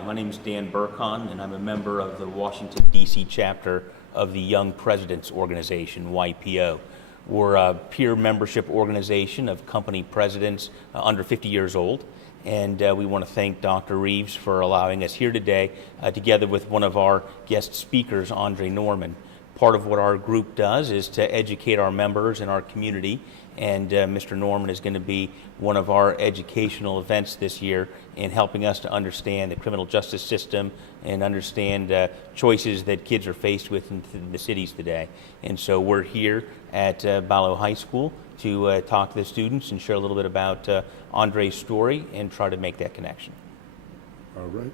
Hi, my name is Dan Burkhan, and I'm a member of the Washington, D.C. chapter of the Young Presidents Organization, YPO. We're a peer membership organization of company presidents under 50 years old, and we want to thank Dr. Reeves for allowing us here today, together with one of our guest speakers, Andre Norman. Part of what our group does is to educate our members and our community, and Mr. Norman is going to be one of our educational events this year in helping us to understand the criminal justice system and understand choices that kids are faced with in the cities today. And so we're here at Ballou High School to talk to the students and share a little bit about Andre's story and try to make that connection. All right.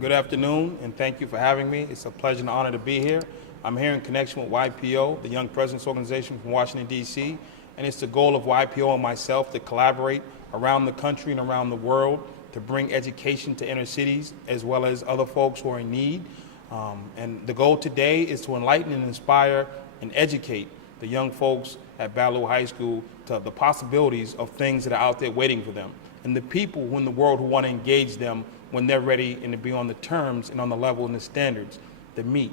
Good afternoon, and thank you for having me. It's a pleasure and honor to be here. I'm here in connection with YPO, the Young Presidents Organization from Washington, D.C., and it's the goal of YPO and myself to collaborate around the country and around the world to bring education to inner cities as well as other folks who are in need. And the goal today is to enlighten and inspire and educate the young folks at Ballou High School to the possibilities of things that are out there waiting for them, and the people in the world who want to engage them when they're ready and to be on the terms and on the level and the standards that meet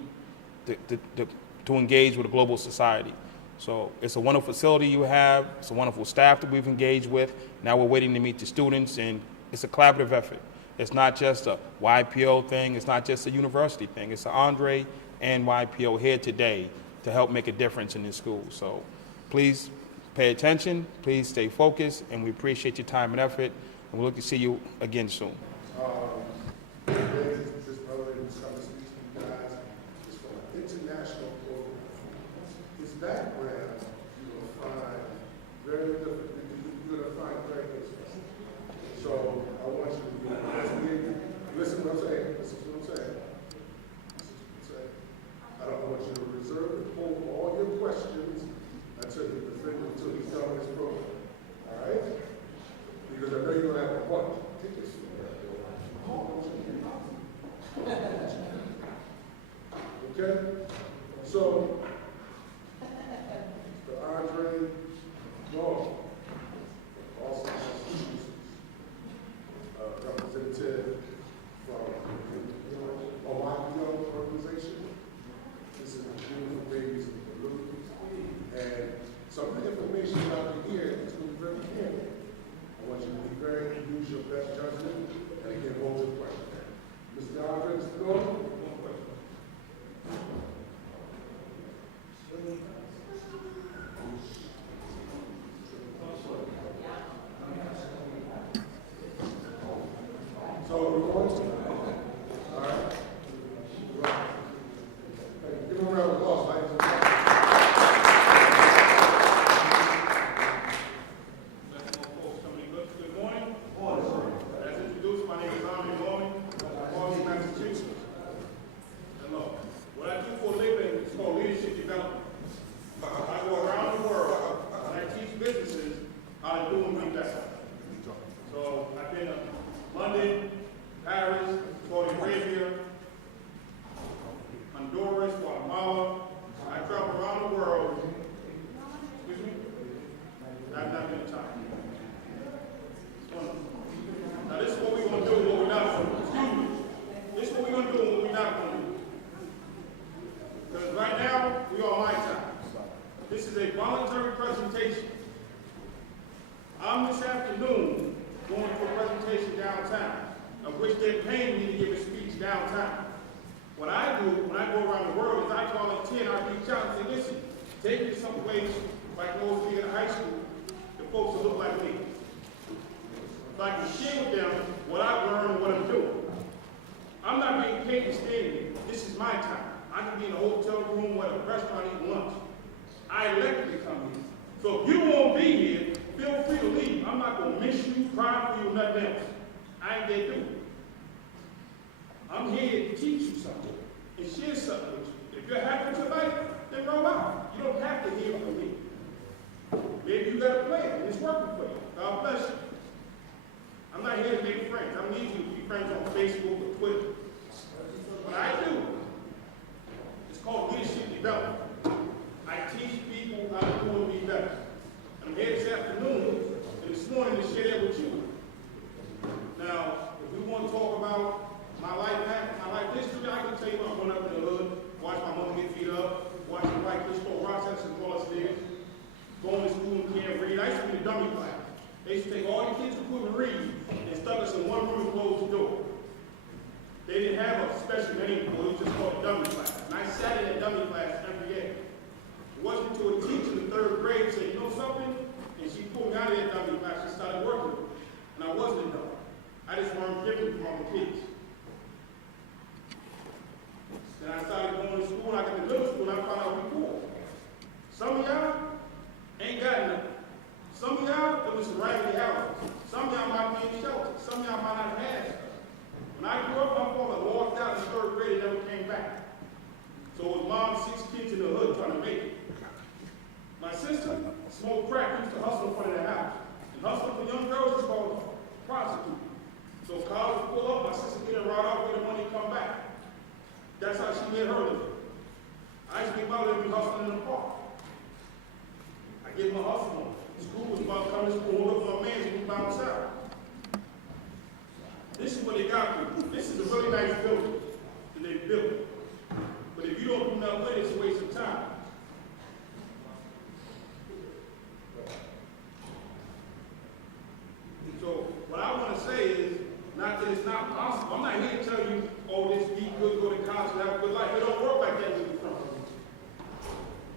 to engage with a global society. So it's a wonderful facility you have. It's a wonderful staff that we've engaged with. Now we're waiting to meet the students, and it's a collaborative effort. It's not just a YPO thing. It's not just a university thing. It's an Andre and YPO here today to help make a difference in this school. So please pay attention. Please stay focused, and we appreciate your time and effort, and we look to see you again soon. This brother and some of these guys is from an international program. His background, you're going to find very different. You're going to find very interesting. So I want you to be investigating. Listen to what I'm saying. Listen to what I'm saying. Listen to what I'm saying. I don't want you to reserve and hold all your questions until he's done with his program. All right? Because I know you're going to have a bunch. Take this. Okay? So, the Andre Norman, also Massachusetts, representative from the YPO organization. This is the beautiful babies in Ballou. And some of the information out here is going to be very candid. I want you to use your best judgment, and again, hold your question. Mr. Andre, Mr. Norman, one question. So we're going to, all right. Hey, give him a round of applause, ladies and gentlemen. Good morning. As introduced, my name is Andre Norman. I'm from Massachusetts. Hello. What I do for a living is called leadership development. I go around the world and I teach businesses how to do and be better. So I've been to London, Paris, Saudi Arabia, Honduras, Guatemala. I travel around the world. Excuse me? I've not been time. Now this is what we're going to do and what we're not going to do. Excuse me. This is what we're going to do and what we're not going to do. Because right now, we're on my time. This is a voluntary presentation. I'm this afternoon going to a presentation downtown, of which they're paying me to give a speech downtown. What I do when I go around the world is I volunteer and I reach out and say, listen, take me to some place like those being in high school, the folks that look like me. So I can share with them what I've learned and what I'm doing. I'm not being paid to stand here. This is my time. I can be in a hotel room or at a restaurant eating lunch. I elected to come here. So if you don't want to be here, feel free to leave. I'm not going to miss you, cry for you, or nothing else. I ain't there to do it. I'm here to teach you something and share something with you. If you're happy with your life, then roll out. You don't have to hear from me. Maybe you got a plan and it's working for you. God bless you. I'm not here to make friends. I'm easy to be friends on Facebook or Twitter. What I do is called leadership development. I teach people how to do and be better. I'm here this afternoon and this morning to share that with you. Now, if we want to They used to take all your kids who couldn't read and stuck us in one room and closed the door. They didn't have a special name for it, it was just called dummy class. And I sat in that dummy class every day. It wasn't until a teacher in the 3rd grade said, you know something? And she pulled me out of that dummy class, she started working with me. And I wasn't a dummy. I just learned different from other kids. Then I started going to school, and I got to middle school, and I found out we poor. Some of y'all ain't got nothing. Some of y'all, there was some raggedy houses. Some of y'all might be in shelter. Some of y'all might not have had stuff. When I grew up, my father walked out in the 3rd grade and never came back. So it was mom, 6 kids in the hood trying to make it. My sister smoked crack, used to hustle in front of the house. And hustling for young girls is called prostitute. So college would pull up, my sister get her right off with the money and come back. That's how she made her living. I used to be about to be hustling in the park. I give my hustle on. School was about to come to school, look for my man, and we bounce out. This is what they got for you. This is a really nice building that they built. But if you don't do nothing with it, it's a waste of time. So what I want to say is, not that it's not possible. I'm not here to tell you, oh, this be good, go to college, have a good life. It don't work like that where you're from.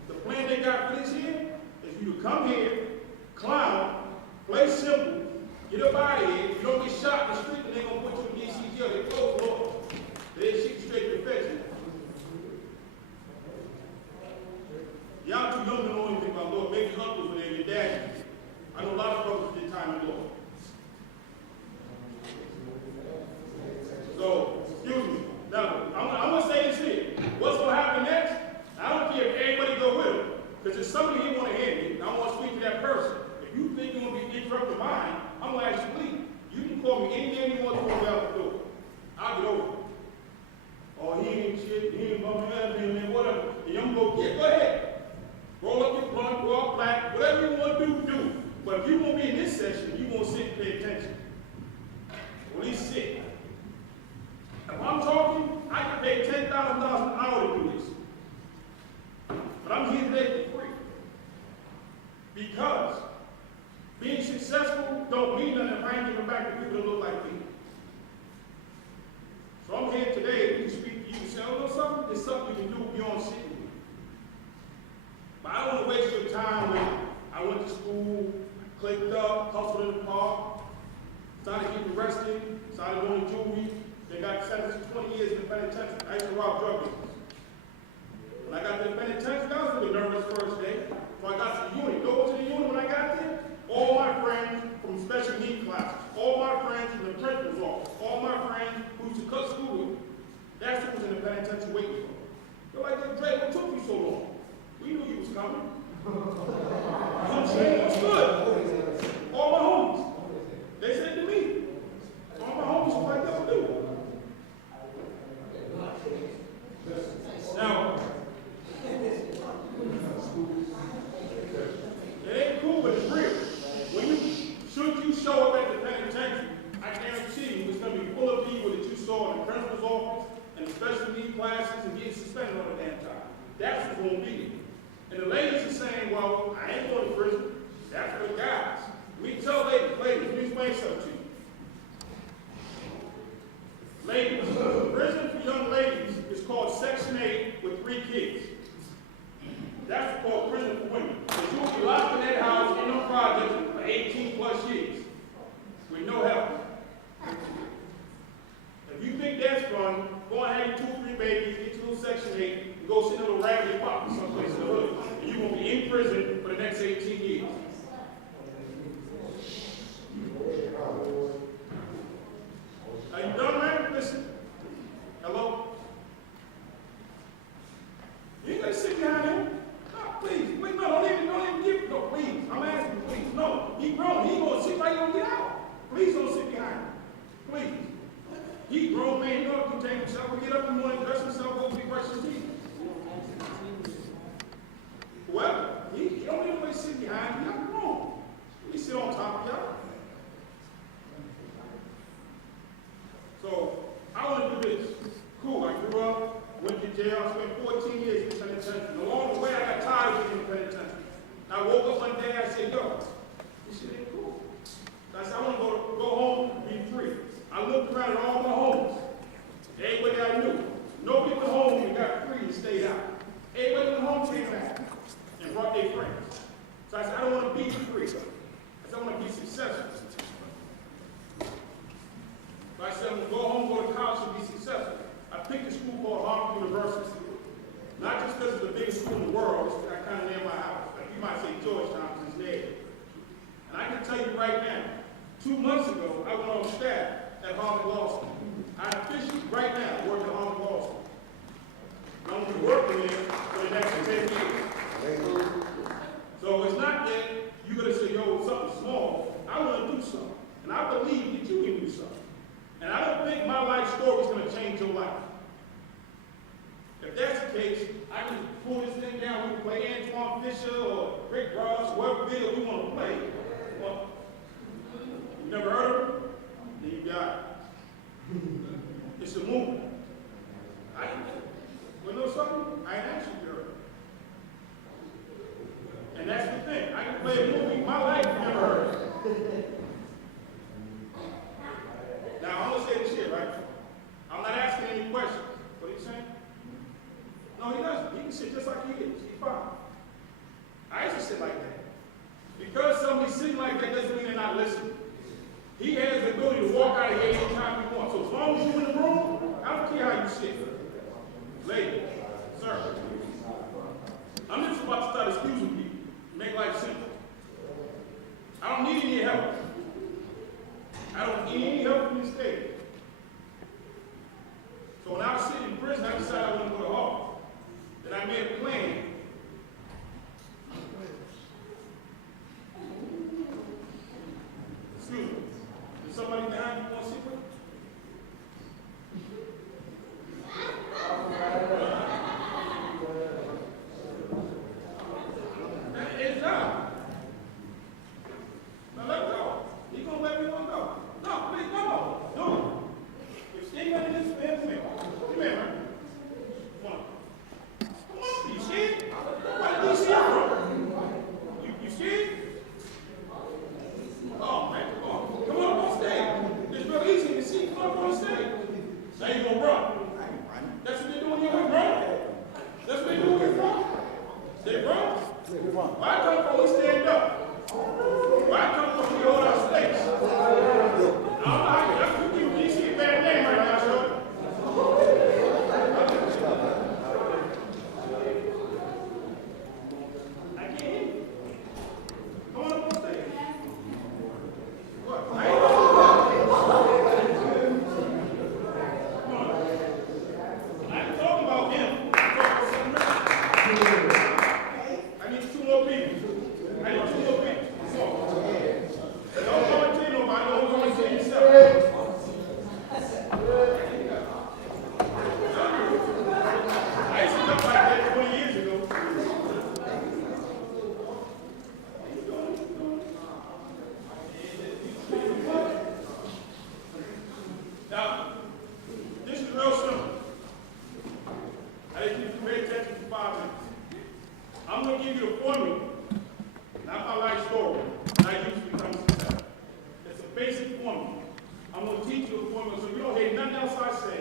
The plan they got for this year is you to come here, clown, play simple, get up out of here. If you don't get shot in the street, then they're going to put you in DC jail. They close law. They shoot you straight to the feds. Y'all too young to know anything about law. Maybe your uncles were there, your dad. I know a lot of brothers did time in law. So, excuse me. Now, I'm going to say this here. What's going to happen next? I don't care if everybody go with them. Because there's somebody here want to hear me, and I want to speak to that person. If you think you're going to be interrupting mine, I'm going to ask you to leave. You can call me any name you want to out the door. I'll get over it. Oh, he ain't shit, he ain't bumping that, man, whatever. And I'm going to go ahead. Roll up your blunt, go out black, whatever you want to do, do. But if you want to be in this session, you want to sit and pay attention. Or at least sit. If I'm talking, I can pay $10,000 an hour to do this. But I'm here today for free. Because being successful don't mean nothing if I ain't giving back to people that look like me. So I'm here today to speak to you and say, oh, no, something, there's something you can do beyond sitting here. But I don't want to waste your time when I went to school, clicked up, hustled in the park, started getting arrested, started going to juvie. They got sentenced to 20 years in the penitentiary. I used to rob drug dealers. When I got to the penitentiary, I was really nervous first day. So I got to the unit. Go to the unit when I got there. All my friends from special needs classes, all my friends from the principal's office, all my friends who used to cut school with, that's who was in the penitentiary waiting for me. They're like, Dre, what took you so long? We knew you was coming. I'm saying, what's good? All my homies. They said to me. All my homies was like, that's do. Now, it ain't cool, but it's real. Should you show up at the penitentiary, I guarantee you it's going to be full of people that you saw in the principal's office and the special needs classes and getting suspended all the damn time. That's what's going to be. And the ladies are saying, well, I ain't going to prison. That's for the guys. We tell ladies, let me explain something to you. Ladies, prison for young ladies is called Section 8 with 3 kids. That's called prison for women. Because you'll be locked in that house in a project for 18 plus years with no help. If you think that's fun, go and have your 2 or 3 babies, get your little Section 8, and go sit in a little raggedy pocket someplace in the hood. And you're going to be in prison for the next 18 years. Are you done, man? Listen. Hello? You ain't got to sit behind him. No, please. Wait, no, don't even give. No, please. I'm asking, please. No, he grown. He going to sit right here and get out. Please don't sit behind him. Please. He grown man, you know, contain himself. He'll get up in the morning, dress himself, go be brush his teeth. Whoever. He don't even want to sit behind you. Y'all grown. He sit on top of y'all. So, I want to do this. Cool, I grew up, went to jail, I spent 14 years in the penitentiary. Along the way, I got tired of being in the penitentiary. I woke up one day, I said, yo, this shit ain't cool. 2 months ago, I went on staff at Harvard Law School. I officially, right now, work at Harvard Law School. I'm going to be working there for the next 10 years. So it's not that you're going to say, yo, something small. I want to do something. And I believe that you can do something. And I don't think my life story is going to change your life. If that's the case, I can pull this thing down. We can play Antoine Fisher or Rick Ross, whatever video we want to play. Well, you never heard of him? Then you got it. It's a movement. You know something? I ain't actually heard it. And that's the thing. I can play a movie my life never heard of. Now, I'm going to say this here, right? I'm not asking any questions. What are you saying? No, he doesn't. He can sit just like he is. He's fine. I used to sit like that. Because somebody's sitting like that doesn't mean they're not listening. He has the ability to walk out of here anytime he wants. So as long as you're in the room, I don't care how you sit. Lady, sir, I'm just about to start excusing people. Make life simple. I don't need any help. I don't need any help from the state. So when I was sitting in prison, I decided I wanted to go to Harvard. Then I made a plan. Excuse me. Is somebody behind you want to sit with me? It's not. Now let go. He gonna let me one go. No, please, no. No. If anybody in this man, come here. Come here, man. Come on. Come on. You scared? Where did you see from? You scared? Oh, man, come on. Come on stage. It's real easy to see. Come up on stage. Now you gonna run. That's what they're doing here. Run. That's what they're doing here. They run. Why come from we stand up? Why come from we hold our space? I don't know how you see a bad name right now, sir. I can't hear you. Come on up on stage. What? Come on. I ain't talking about him. I'm talking about something else. I need 2 more people. I need 2 more people. Come on. Don't volunteer nobody. Don't volunteer yourself. I used to jump like that 20 years ago. Now, this is real simple. I need you to pay attention for 5 minutes. I'm going to give you a formula, not my life story, that I used to become successful. It's a basic formula. I'm going to teach you a formula so you don't hear nothing else I say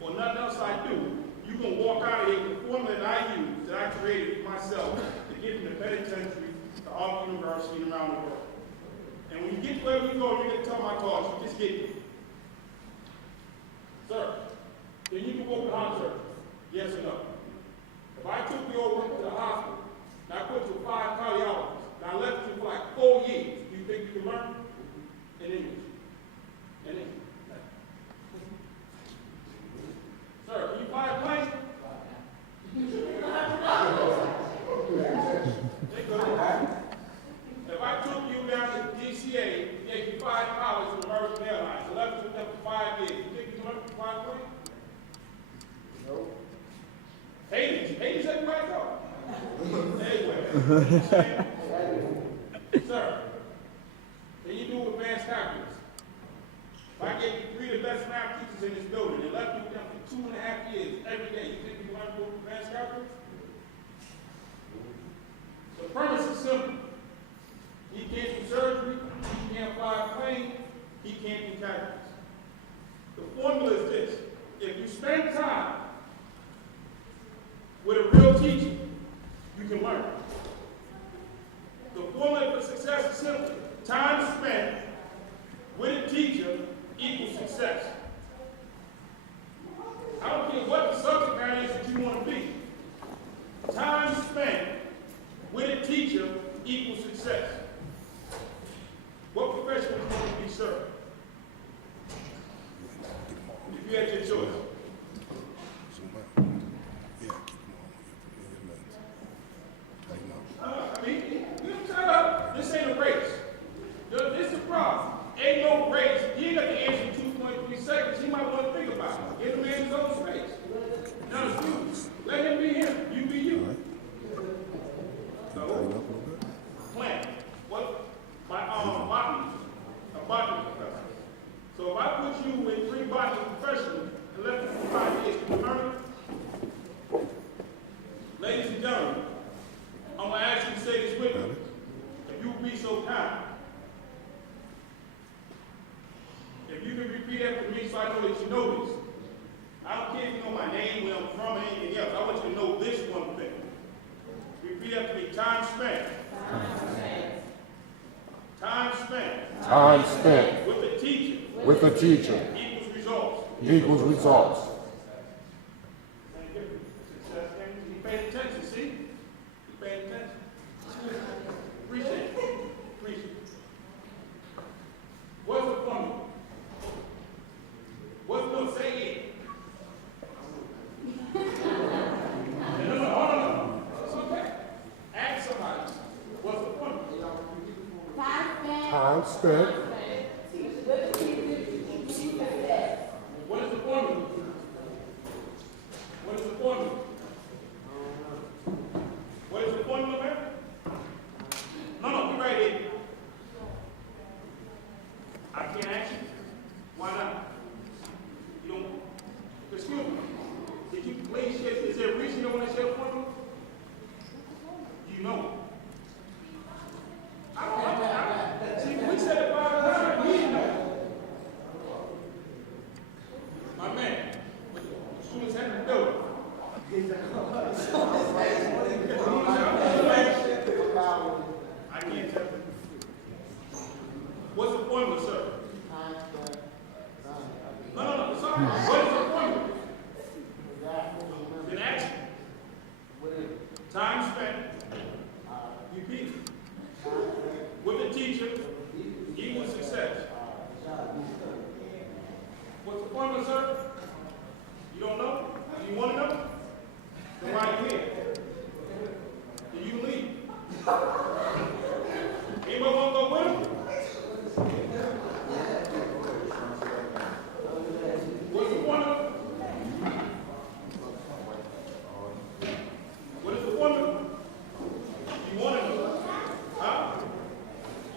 or nothing else I do. You're going to walk out of here with the formula that I use, that I created for myself to get from the penitentiary to Harvard University and around the world. And when you get wherever you go, you're going to tell my cause, you just get it. Sir, can you do open heart surgery? Yes or no? If I took you over to the hospital, and I put you with 5 cardiologists, and I left you for like 4 years, do you think you can learn? In English. In English. Sir, can you fly a plane? If I took you down to DCA, gave you 5 hours from American Airlines, and left you there for 5 years, do you think you can learn to fly a plane? No. Hades, everybody go. Anyway, sir, can you do advanced calculus? If I gave you 3 of the best math teachers in this building and left you with them for 2.5 years every day, you think you can learn to do advanced calculus? The premise is simple. He can't do surgery, he can't fly a plane, he can't do calculus. The formula is this. If you spend time with a real teacher, you can learn. The formula for success is simple. Time spent with a teacher equals success. I don't care what the subject matter is that you want to be. Time spent with a teacher equals success. What profession would you Time spent with the teacher with a teacher equals results. equals results. Thank you. Success, thank you. He paid attention, see? He paid attention. Appreciate it. Appreciate it. What's the formula? What's the say it? No, hold on. It's okay. Ask somebody. What's the formula? Time spent What is the formula? What is the formula? What is the formula, man? No, be right here. I can't ask you. Why not? You don't. Excuse me. Did you please share? Is there a reason you don't want to share the formula? Do you know? I don't. See, we said it 5 times. We didn't know. My man, students had the building. I can't tell you. What's the formula, sir? No, it's all right. What is the formula? In action. Time spent. Repeat. With the teacher equals success. What's the formula, sir? You don't know? You want to know? Then why are you here? Then you leave. Anybody want to go with him? What's the formula? What is the formula? You want to know? Huh?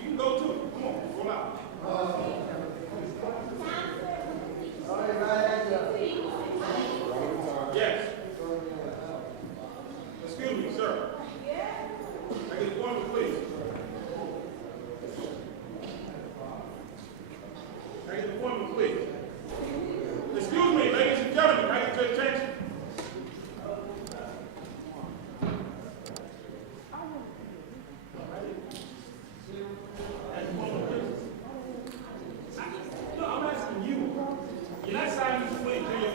You can go too. Come on, roll out. Yes. Excuse me, sir. I get the formula, please. I get the formula, please. Excuse me, ladies and gentlemen, I get your attention. No, I'm asking you. You're not signing this plate, do you?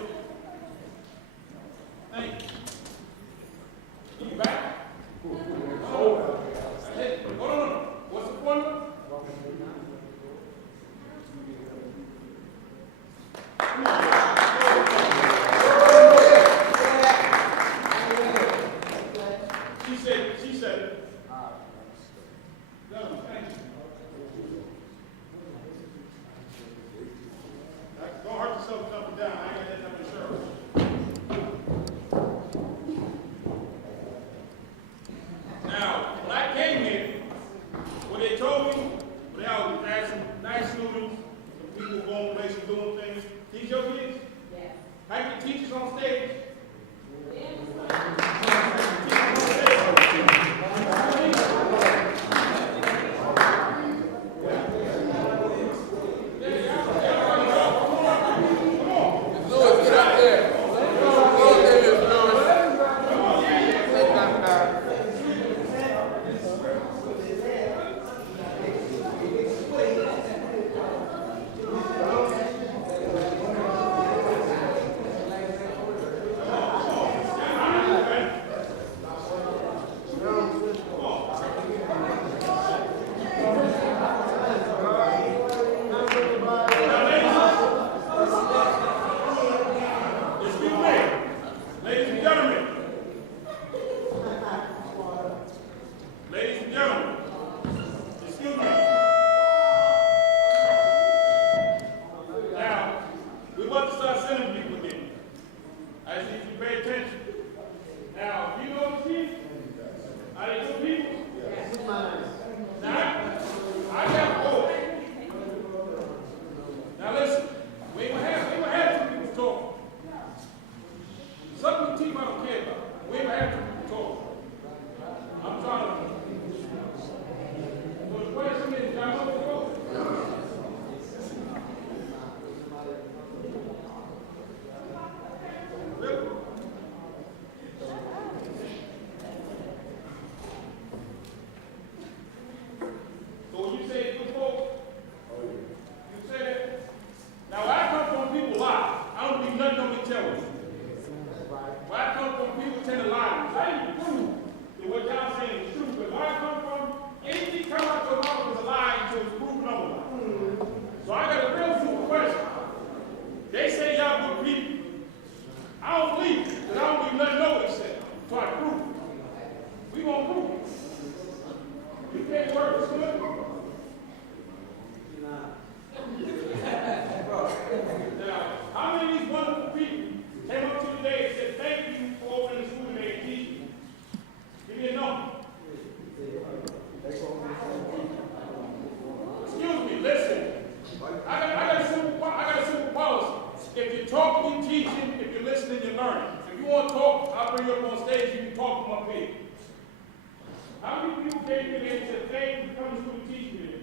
Thank you. You back? Oh, hey, hold on. What's the formula? She said it. No, thank you. Don't hurt yourself jumping down. I ain't got that type of insurance. Now, when I came here, what they told me, when they always had some nice students, some people going places doing things. These your kids? Yes. I get teachers on stage. teaching, if you're listening, you're learning. If you want to talk, I'll bring you up on stage, you can talk from up here. How many people came here and said, thank you for coming to the teaching today?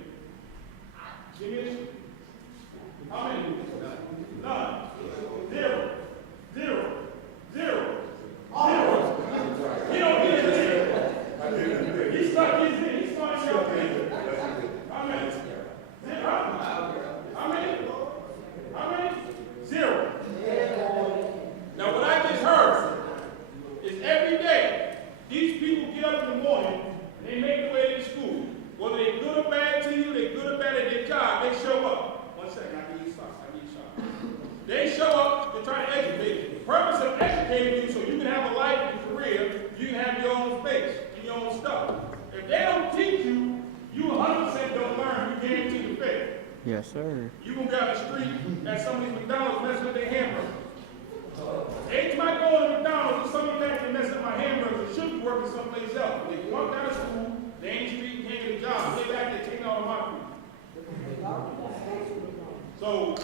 Give me this. How many? None. Zero. Zero. Zero. Zero. He don't get his in. He stuck his in. He started your in. How many? Zero. How many? How many? Zero. Now what I just heard is every day these people get up in the morning and they make their way to school. Whether they're good or bad to you, they're good or bad at their job, they show up. 1 second, I need you stop. They show up to try to educate you. The purpose of educating you so you can have a life and career, you can have your own space and your own stuff. If they don't teach you, you 100% don't learn, you guarantee to fail. Yes, sir. You gonna go down the street at some of these McDonald's messing up their hamburgers. Every time I go to McDonald's, somebody back there messing up my hamburgers, it should be working someplace else. When they walk out of school, they ain't street and can't get a job. They back there taking all of my food. So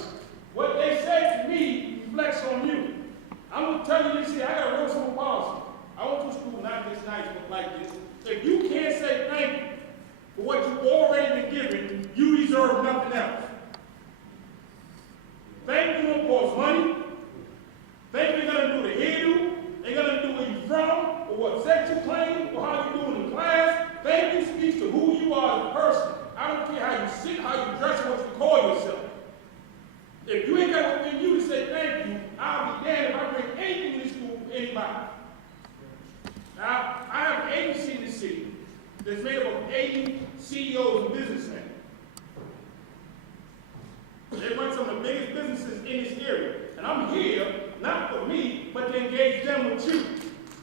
what they say to me reflects on you. I'm gonna tell you this here, I got a real simple policy. I went to school not this nice, but like this. If you can't say thank you for what you've already been given, you deserve nothing else. Thank you don't cost money. Thank you ain't gonna do the hairdo, ain't gonna do where you from, or what sex you claim, or how you doing in class. Thank you speaks to who you are as a person. I don't care how you sit, how you dress, or what you call yourself. If you ain't got within you to say thank you, I'll be damned if I bring anything to this school for anybody. Now, I have an agency in the city that's made up of 80 CEOs and businessmen. They run some of the biggest businesses in this area. And I'm here, not for me, but to engage them with you.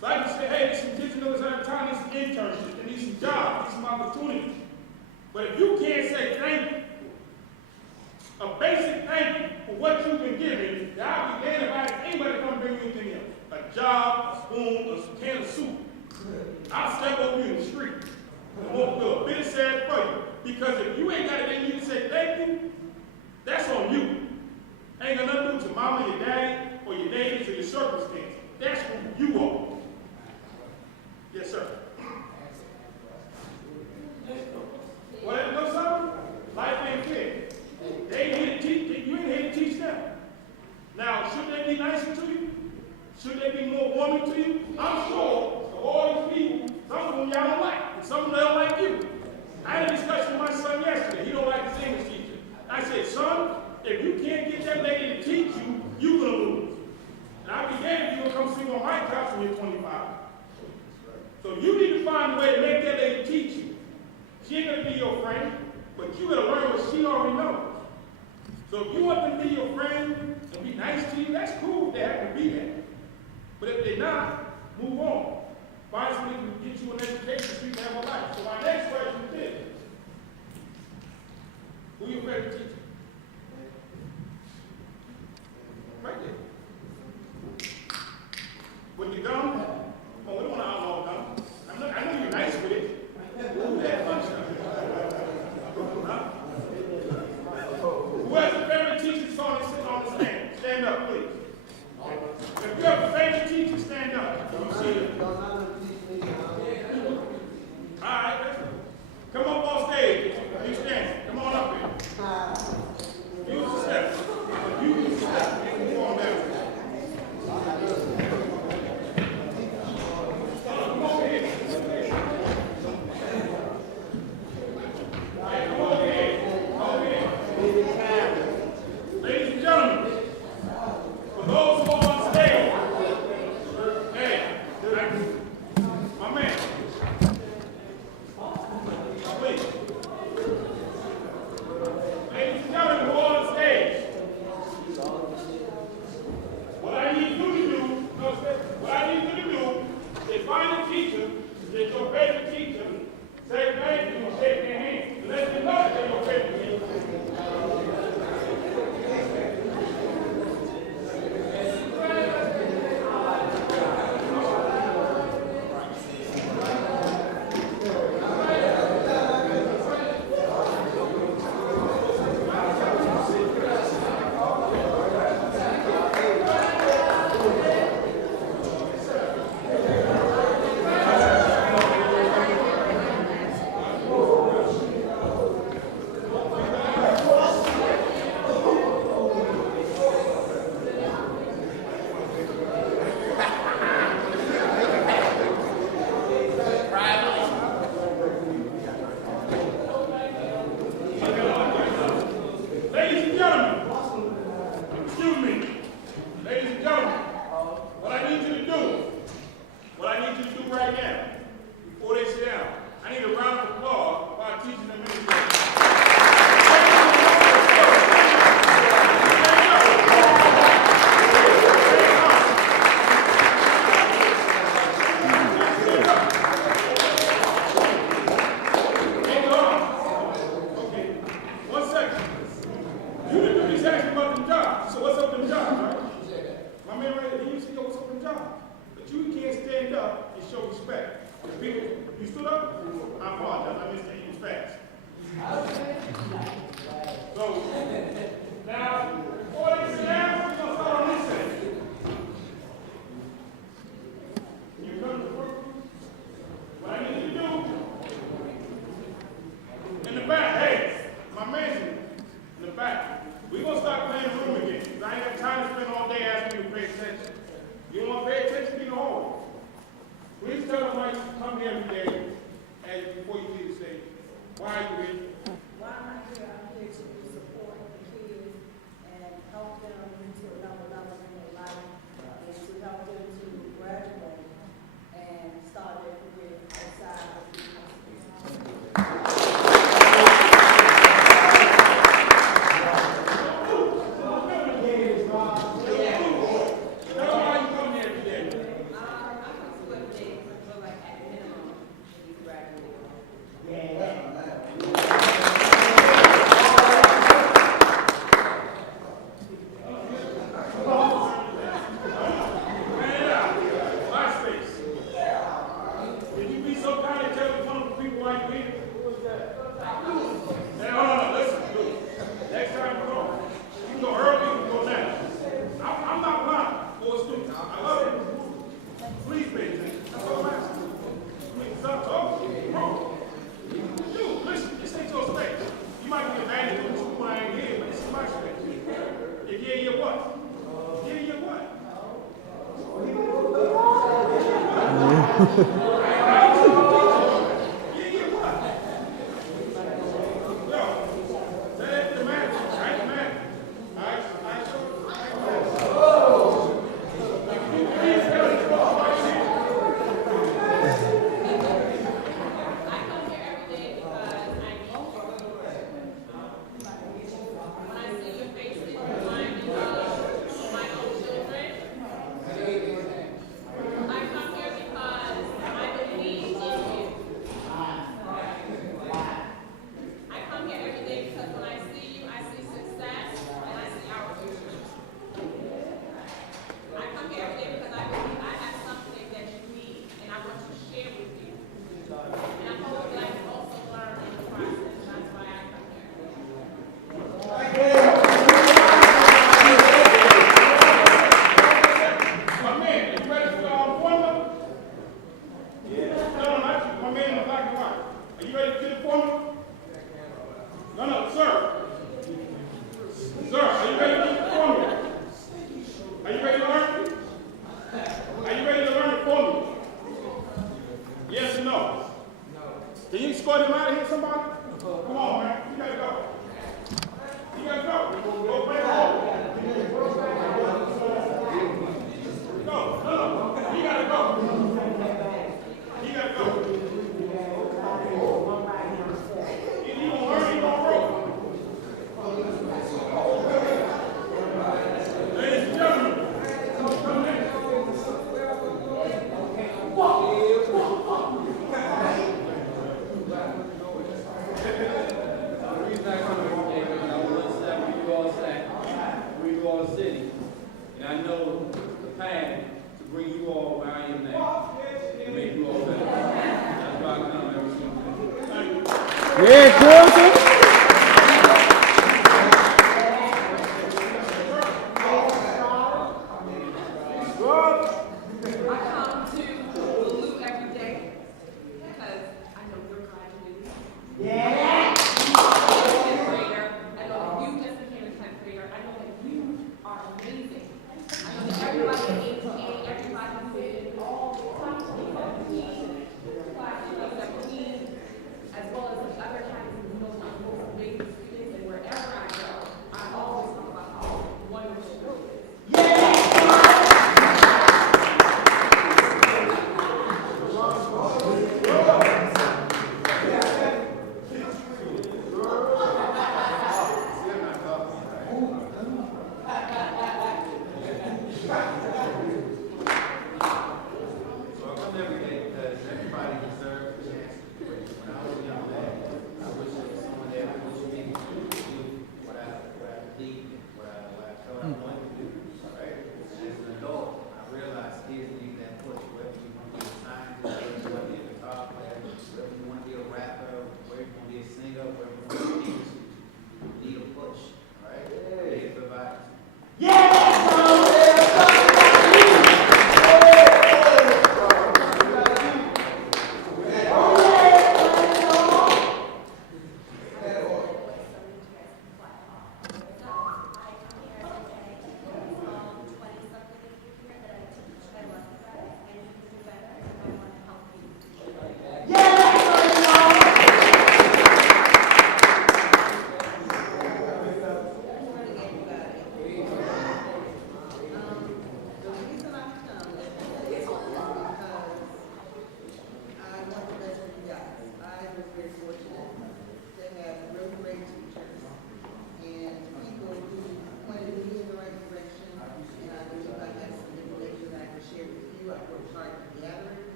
So I can say, hey, there's some digital out of town, there's some internships, and there's some jobs, there's some opportunities. But if you can't say thank you, a basic thank you for what you've been given, I'll be damned if I have anybody come bring you anything else. A job, a spoon, a can of soup. I'll step over you in the street and won't feel a bit of sad for you. Because if you ain't got it in you to say thank you, that's on you. Ain't got nothing to do with your mama, your daddy, or your neighbors, or your circumstance. That's who you are. Yes, sir. Well, know something? Life ain't fair. They ain't here to teach, you ain't here to teach them. Now, should they be nicer to you? Should they be more warming to you? I'm sure of all these people, some of them y'all don't like, and some of them don't like you. I had a discussion with my son yesterday. He don't like his English teacher. I said, son, if you can't get that lady to teach you, you're going to lose. And I began, you're going to come sleep on my couch when you're 25. So you need to find a way to make that lady teach you. She ain't going to be your friend, but you got to learn what she already knows. So if you want them to be your friend and be nice to you, that's cool if they happen to be there. But if they're not, move on. Find somebody who can get you an education so you can have a life. So my next question is this. Who your favorite teacher? Right there. With the gum? Oh, we don't want to outlaw gum. I know you're nice with it. Ooh, that fun stuff. Huh? Who has a favorite teacher that's on the stand? Stand up, please. If you have a favorite teacher, stand up. You see it. All right, come up on stage. You stand. Come on up here.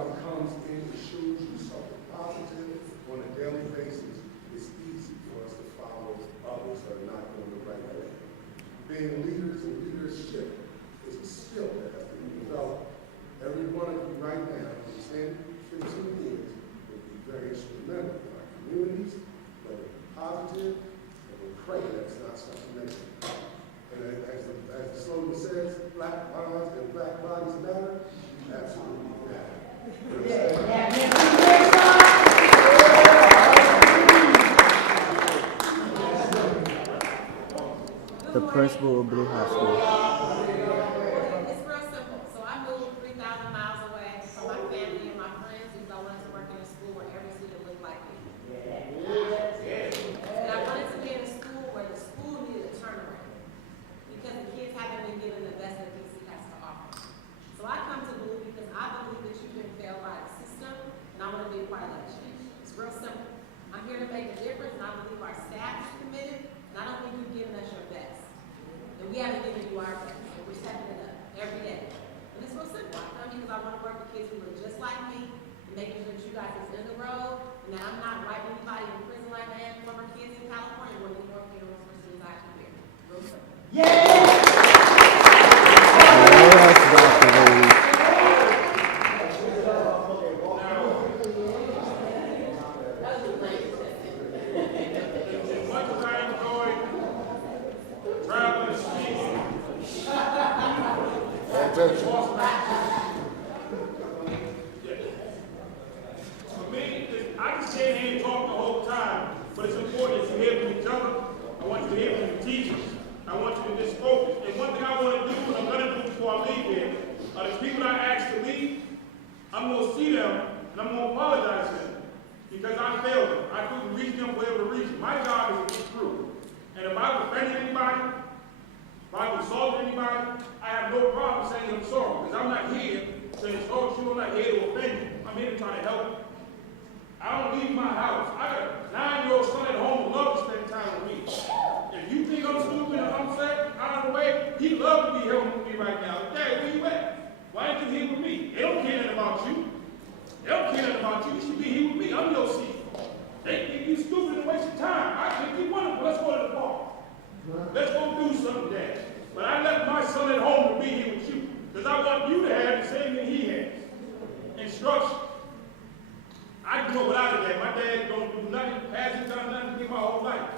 whoever comes in the shoes you something positive on a daily basis, it's easy for us to follow others that are not going the right way. Being leaders and leadership is a skill that has to be developed. Every one of you right now, in 10, 15 years, will be very instrumental in our communities, but positive, and we pray that's not something negative. And as the slogan says, black lives and black bodies matter, absolutely matter. You know what I'm saying? The principal of Blue High School. It's real simple. So I moved 3,000 miles away from my family and my friends because I wanted to work in a school where every student looked like me. And I wanted to be in a school where the school needed a turnaround because the kids haven't been given the best that DC has to offer. So I come to Ballou because I believe that you've been failed by the system, and I want to be a part of that change. It's real simple. I'm here to make a difference, and I believe our staff is committed, and I don't think you've given us your best. And we haven't given you our best, and we're stepping it up every day. And it's real simple. I come here because I want to work with kids who look just like me, and making sure that you guys is in the road, and that I'm not writing anybody in prison like I am former kids in California where we more funerals for students I can hear. Real simple. As much as I enjoy traveling and speaking, for me, I can stand here and talk the whole time, but it's important that you hear from each other. I want you to hear from the teachers. I want you to just focus. And one thing I want to do, and I'm going to do before I leave here, are the people I asked to leave, I'm going to see them, and I'm going to apologize to them. Because I failed them. I couldn't reach them wherever to reach them. My job is to get through. And if I've offended anybody, if I've insulted anybody, I have no problem saying I'm sorry. Because I'm not here to insult you. I'm not here to offend you. I'm here to try to help you. I don't leave my house. I got a 9-year-old son at home who loves to spend time with me. If you think I'm stupid and I'm upset, out of the way, he'd love to be here with me right now. Dad, where you at? Why ain't you here with me? They don't care nothing about you. They don't care nothing about you. You should be here with me. I'm your seat. They think you stupid and waste your time. I think you wonderful. Let's go to the park. Let's go do something, Dad. But I left my son at home to be here with you. Because I want you to have the same thing he has. Instruction. I grew up without a dad. My dad don't do nothing, hasn't done nothing to me my whole life.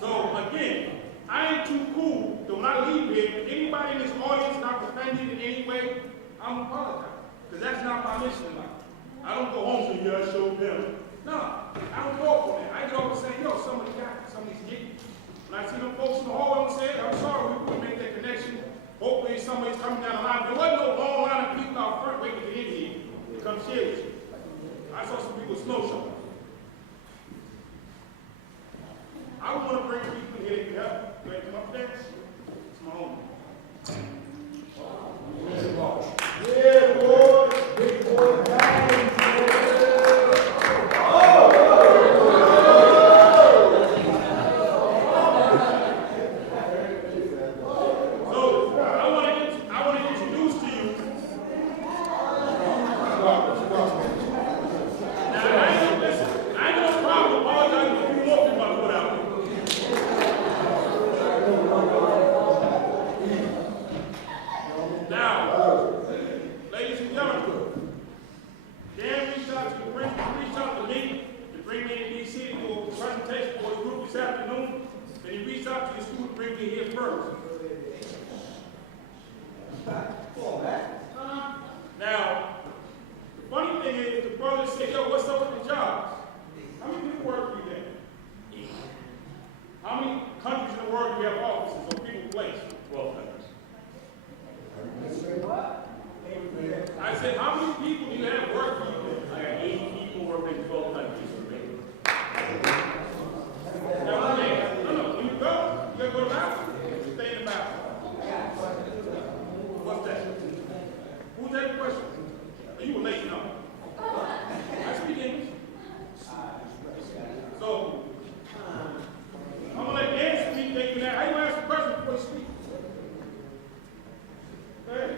So again, I ain't too cool that when I leave here, if anybody in this audience not offended in any way, I'm apologizing. Because that's not my mission in life. I don't go home and say, yeah, I showed them. No, I don't go for that. I get over saying, yo, somebody got it, somebody's getting it. When I see them folks in the hall, I'm saying, I'm sorry, we couldn't make that connection. Hopefully somebody's coming down the line. There wasn't no long line of people out front waiting to get in here to come share with you. I saw some people snow shoveling. I want to bring people in here that can help. You ready to come up there? It's my home. Yeah, boy. Big boy. Now, the funny thing is, the brother said, yo, what's up with the jobs? How many people work for you then? How many countries in the world do you have offices or people placed? 12 countries. I said, how many people do you have work for you then? I got 80 people working in 12 countries for me. Now, no, when you go, you gotta go to the bathroom. Stay in the bathroom. What's that? Who's that question? You were late enough. I speak English. So, I'm going to let Dan speak. How you going to ask a question before you speak? Hey.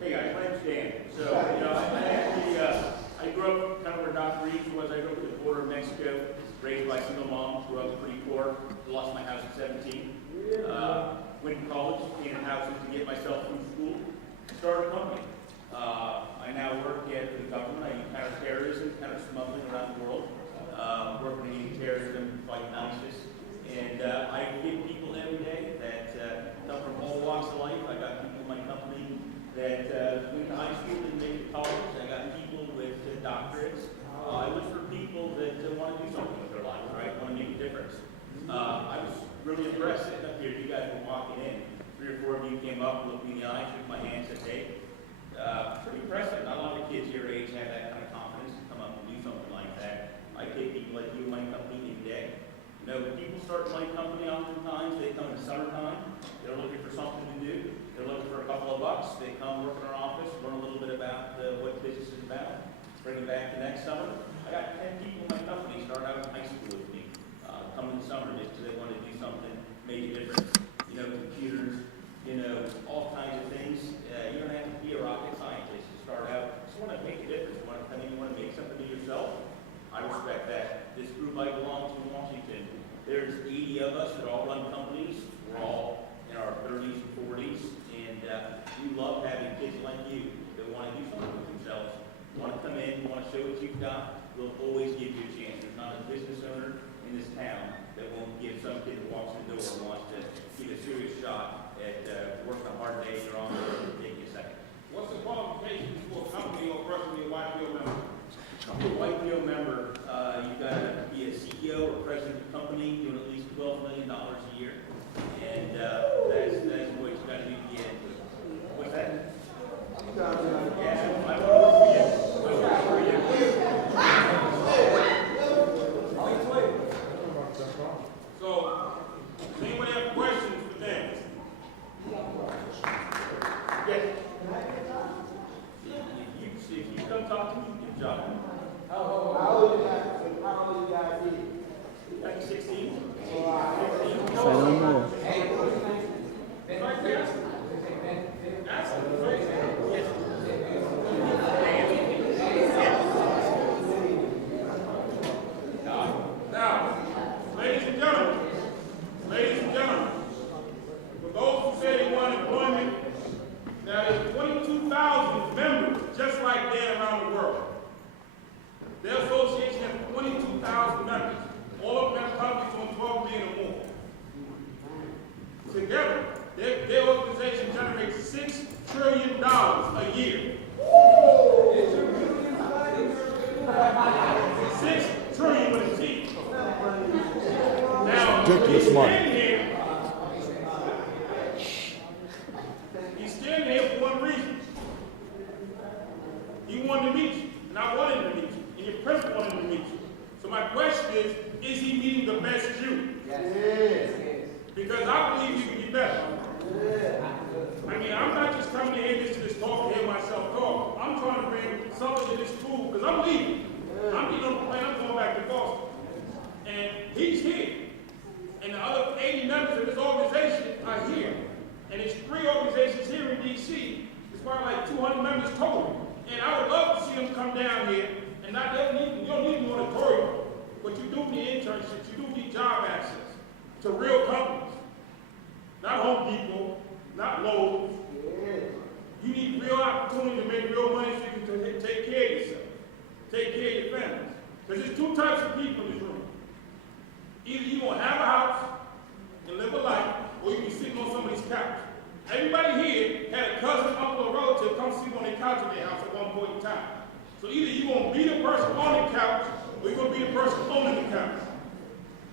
Hey guys, top three was I grew up at the border of Mexico, raised by a single mom, grew up pretty poor, lost my house at 17. Went to college, painted houses to get myself through school, started a company. I now work at the government. I do counterterrorism, counter-smuggling around the world, working in terrorism, fighting ISIS. And I get people every day that come from all walks of life. I got people in my company that went to high school and made it to college. I got people with doctorates. I look for people that want to do something with their lives, right? Want to make a difference. I was really impressed sitting up here. You guys were walking in. 3 or 4 of you came up, looked me in the eye, shook my hand, said, "Hey." Pretty impressive. Not a lot of kids your age have that kind of confidence to come up and do something like that. I take people like you in my company every day. You know, when people start my company oftentimes, they come in the summertime. They're looking for something to do. They're looking for a couple of bucks. They come work in our office, learn a little bit about what business is about, bring them back the next summer. I got 10 people in my company start out in high school with me, come in the summer just because they want to do something, make a difference. You know, computers, you know, all kinds of things. You don't have to be a rocket scientist to start out. Just want to make a difference. You want to come in, you want to make something of yourself. I respect that. This group I belong to in Washington, there's 80 of us that all run companies. We're all in our 30s and 40s, and we love having kids like you that want to do something with themselves. Want to come in, want to show what you've got, we'll always give you a chance. There's not a business owner in this town that won't give some kid that walks in the door and wants to give a serious shot at working a hard day or on the road and take you a second. What's the qualifications for a company or person to be a YPO member? To be a YPO member, you've got to be a CEO or president of a company, doing at least $12 million a year. And that's what you got to do to get into it. What's that? Yeah, I work for you. I work for you. So, does anybody have questions for them? Yes. If you come talk to me, good job. How old you guys be? Like 16? Say no more. Right there. Ask them. Right there. Yes. Now, ladies and gentlemen, for those who say they want employment, now there's 22,000 members just like that around the world. Their association has 22,000 members. All of them have companies on 12 million or more. Together, their organization generates $6 trillion a year. 6 trillion with a T. Now, Ridiculous money. He's standing here for one reason. He wanted to meet you, and I wanted to meet you, and your president wanted to meet you. So my question is he meeting the best you? Yes. Because I believe he can be better. I mean, I'm not just coming in here just to this talk to hear myself talk. I'm trying to bring something to this school because I'm leaving. I'm getting on the plane, I'm going back to Boston. And he's here. And the other 80 members of this organization are here. And it's 3 organizations here in D.C. It's probably like 200 members total. And I would love to see them come down here. And not you don't need an auditorium, but you do need internships, you do need job access to real companies. Not Home Depot, not Lowe's. You need real opportunity to make real money so you can take care of yourself, take care of your family. Because there's 2 types of people in this room. Either you're going to have a house and live a life, or you can sit on somebody's couch. Everybody here had a cousin, uncle, or relative come sleep on their couch in their house at one point in time. So either you're going to be the person on the couch, or you're going to be the person owning the couch.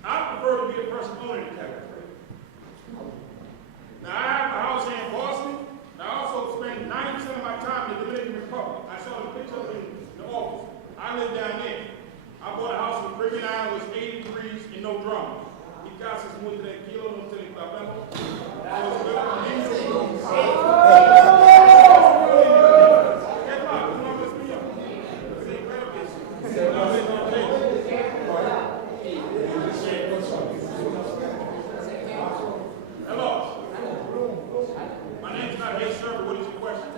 I prefer to be the person owning the couch. Now, I have a house here in Boston, and I also spend 90% of my time in the Dominican Republic. I saw the picture of it in the office. I live down there. I bought a house in the Caribbean Islands, it was 80 degrees and no drama. Y casi es muy tranquilo, no se le hablamos. Hello. My name's not Hey Server. What is your question?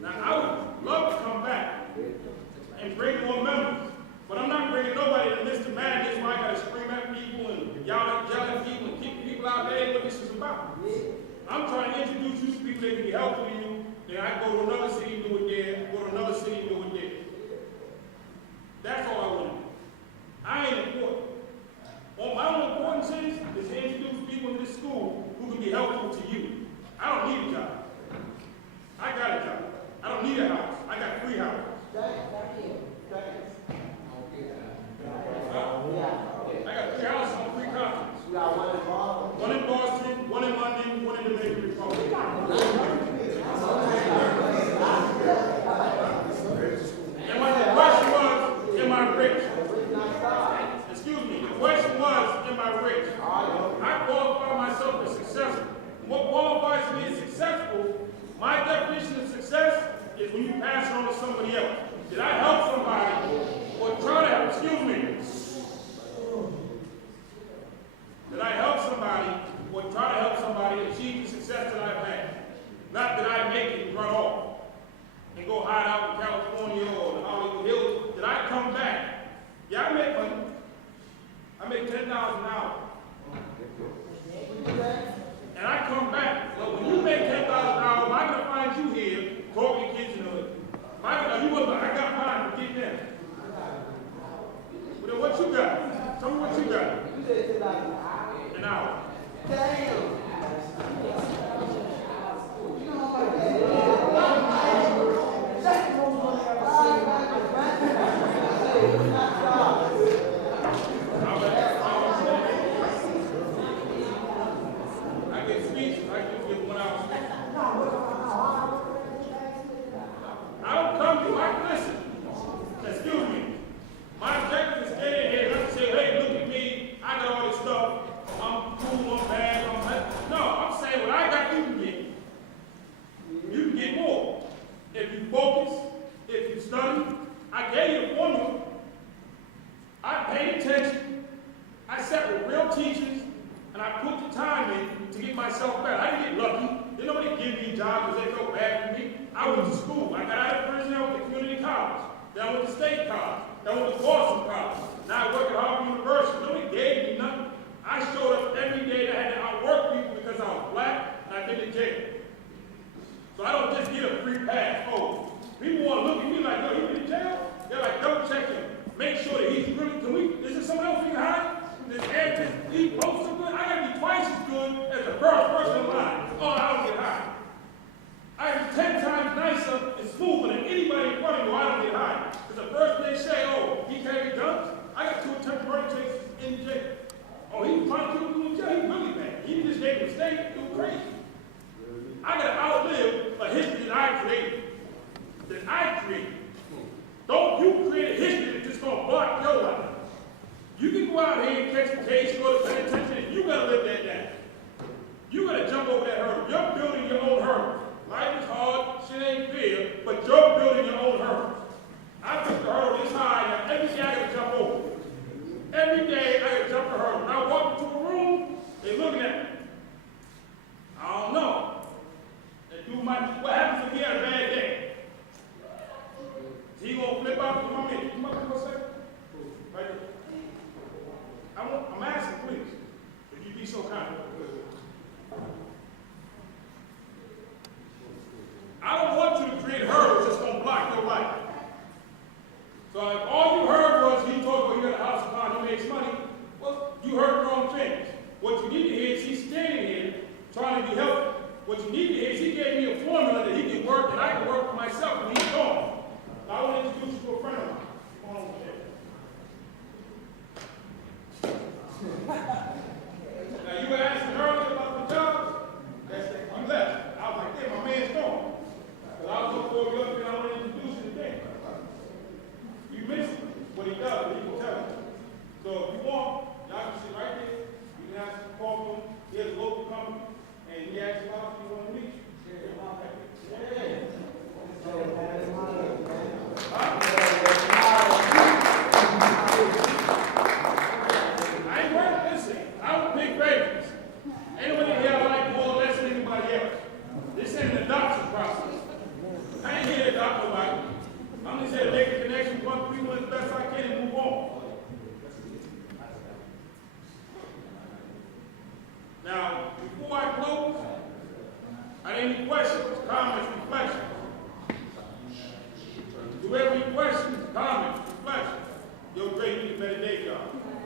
Now, I would love to come I'm trying to introduce you to people that can be helpful to you. Then I go to another city and do it there, go to another city and do it there. That's all I want to do. I ain't important. Well, my only importance is to introduce people to this school who can be helpful to you. I don't need a job. I got a job. I don't need a house. I got 3 houses. I got 3 houses on 3 continents. We got one in Ballou. One in Boston, one in London, one in the Dominican Republic. And my question was, am I rich? Excuse me, the question was, am I rich? I qualify myself as successful. What qualifies me as successful, my definition of success is when you pass it on to somebody else. Did I help somebody or try to help, excuse me, did I help somebody or try to help somebody achieve the success that I've had? Not that I make it and run off and go hide out in California or the Hollywood Hills. Did I come back? Yeah, I make money. I make $10 an hour. And I come back. Well, when you make $10 an hour, am I going to find you here talking to kids in the hood? I got mine for getting them. Well, then what you got? Tell me what you got. An hour. Damn. I get speeches. I can give 1 hour speech. I don't come to my listen. Excuse me. My objective is stay here and not say, hey, look at me. I got all this stuff. I'm cool, I'm bad, I'm bad. No, I'm saying what I got, you can get. You can get more. If you focus, if you study, I gave you the formula. I paid attention. I sat with real teachers, and I put the time in to get myself better. I didn't get lucky. Didn't nobody give me a job because they felt bad for me. I went to school. I got out of prison. I went to community college. Then I went to state college. Then I went to Boston College. Now I work at Harvard University. Nobody gave me nothing. I showed up every day that I had to outwork people because I was black and I've been in jail. So I don't just get a free pass. Oh, people want to look at me like, yo, he been in jail? They're like, double check him. Make sure that he's really, is there someone else we can hire? He both so good? I gotta be twice as good as the first person in line. Oh, I don't get hired. I am 10 times nicer and smoother than anybody in front of me. I don't get hired. Because the first they say, oh, he can't be done. I got 2 attempted murder cases in jail. Oh, he was trying to kill people in jail. He's really bad. He just made a mistake. He was crazy. I gotta outlive a history that I created. Don't you create a history that's just gonna block your life. You can go out here and catch a case, go to penitentiary, and you gotta live that down. You gotta jump over that hurdle. You're building your own hurdle. Life is hard, shit ain't fair, but you're building your own hurdle. I took the hurdle this high, and every day I gotta jump over. Every day I gotta jump a hurdle. When I walk into a room, they looking at me. I don't know. What happens if he had a bad day? Is he gonna flip out? Come on in. Come up here for a second. Right there. I'm asking, please, if you be so kind. I don't want you to create hurdles that's gonna block your life. So if all you heard was he told you he got a house and car, he makes money, well, you heard the wrong things. What you need to hear is he's standing here trying to be helpful. What you need to hear is he gave me a formula that he can work, and I can work for myself, and he's gone. Now, I want to introduce you to a friend of mine. Come on over here. Now, you were asking earlier about the jobs. You left. I was like, yeah, my man's gone. Because I was going to go up here and I want to introduce you today. You missed what he does, but he can tell you. So if you want, y'all can sit right there. You can ask him to call him. He has a local company. And he asked about if you want to meet you. Yeah.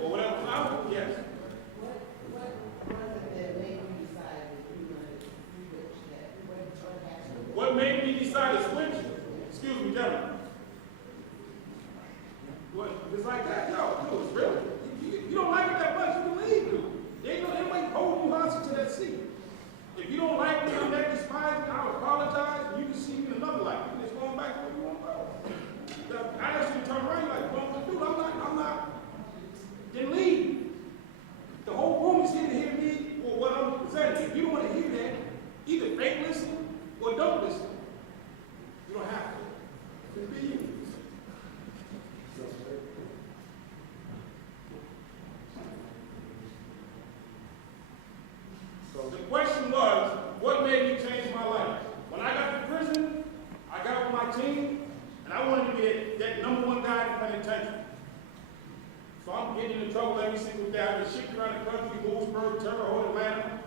or whatever. Yes. What was it that made you decide that you wanted to switch that? What happened? What made me decide to switch? Excuse me, gentlemen. What? Just like that? No, dude, it's really. You don't like it that much, you can leave, dude. They ain't nobody holding you hostage to that seat. If you don't like me, I'm that despising, I'll apologize, and you can see me in another life. You can just go back to where you want to go. I asked you to turn around, you're like, well, dude, I'm not. Then leave. The whole room is here to hear me or what I'm presenting. If you don't want to hear that, either fake listen or don't listen. You don't have to. Just be you. The question was, what made me change my life? When I got to prison, I got with my team, and I wanted to be that number one guy in the penitentiary. So I'm getting into trouble every single day. I've been shipped around the country, Lewisburg, Terre Haute, Atlanta,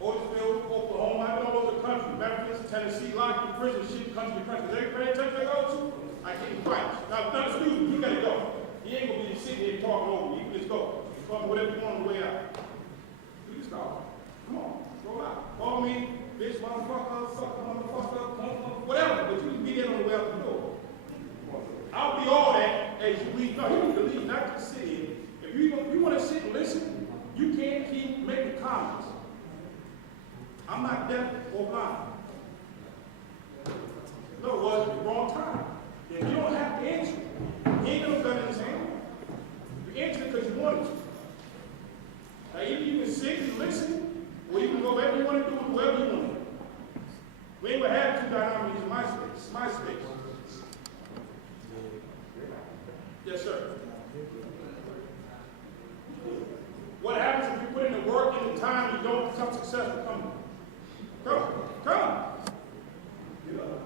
Otisville, Oklahoma. I've been all over the country, Memphis, Tennessee, locked in prison, shipped country to country. Every penitentiary I go to, I get in fights. Now, excuse me, you gotta go. He ain't gonna be sitting here talking over me. You can just go. Just call me whatever you want on the way out. Come on, roll out. Call me, bitch, motherfucker, sucker, motherfucker, whatever, but you can be there on the way out the door. I'll be all that as you leave. No, you need to leave, not just sit here. If you want to sit and listen, you can't keep making comments. I'm not deaf or blind. No, it was the wrong time. If you don't have to answer, he ain't gonna gun in his hand. You answer because you wanted to. Now, either you can sit and listen, or you can go wherever you want to do it, whoever you want to do. We ain't gonna have two dynamics in my space. It's my space. Yes, sir. What happens if you put in the work and the time and you don't become successful? Come. Get up.